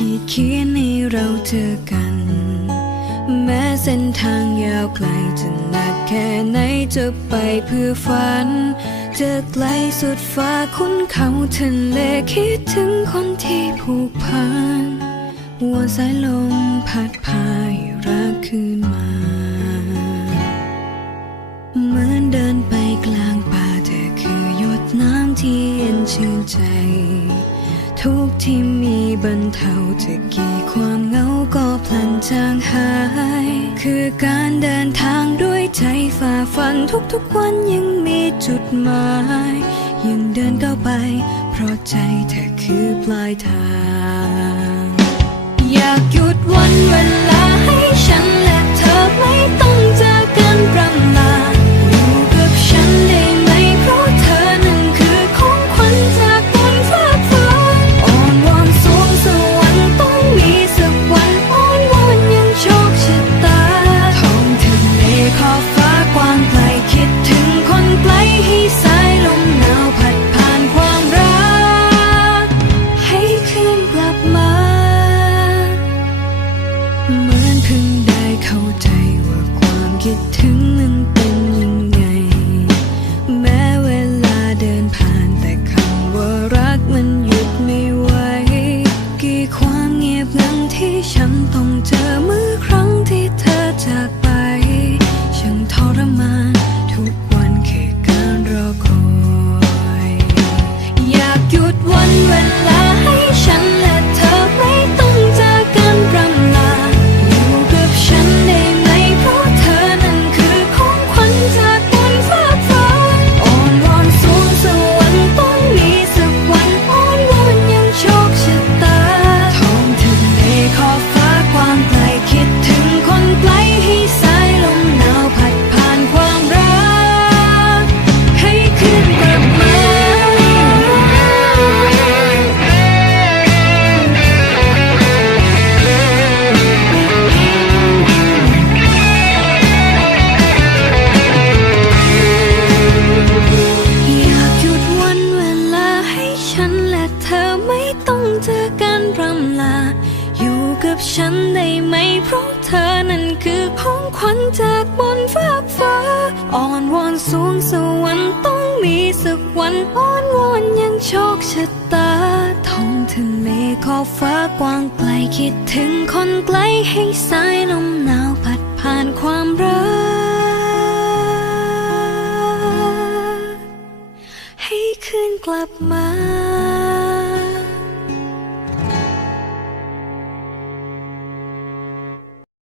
ที่เขียนให้เราเจอกัน แม้เส้นทางยาวไกลจะหนักแค่ไหนจะไปเพื่อฝันจะไกลสุดฟ้าคุ้นเขาทะเลคิดถึงคนที่ผูกพันวันสายลมพัดพาให้รักคืนมา เหมือนเดินไปกลางป่าเธอคือหยดน้ำที่เย็นชื่นใจ ทุกที่มีบรรเทาจะกี่ความเหงาก็พลันจางหาย คือการเดินทางด้วยใจฝ่าฟันทุกๆวันยังมีจุดหมาย ยังเดินก้าวไป เพราะใจเธอคือปลายทาง อยากหยุดวันเวลา เหมือนเพิ่งได้เข้าใจว่าความคิดถึงนั้นเป็นยังไง แม้เวลาเดินผ่านแต่คำว่ารักมันหยุดไม่ไหว กี่ความเงียบงันที่ฉันต้องเจอเมื่อครั้งที่เธอจากไป กับฉันได้ไหม เพราะเธอนั้นคือของขวัญจากบนฟ้าฟ้าอ่อนวอนสูงสวรรค์ต้องมีสักวันอ่อนวอนยังโชคชะตาท้องทะเลขอบฟ้ากว้างไกลคิดถึงคนไกลให้สายลมหนาวพัดผ่านความรัก ให้คืนกลับมา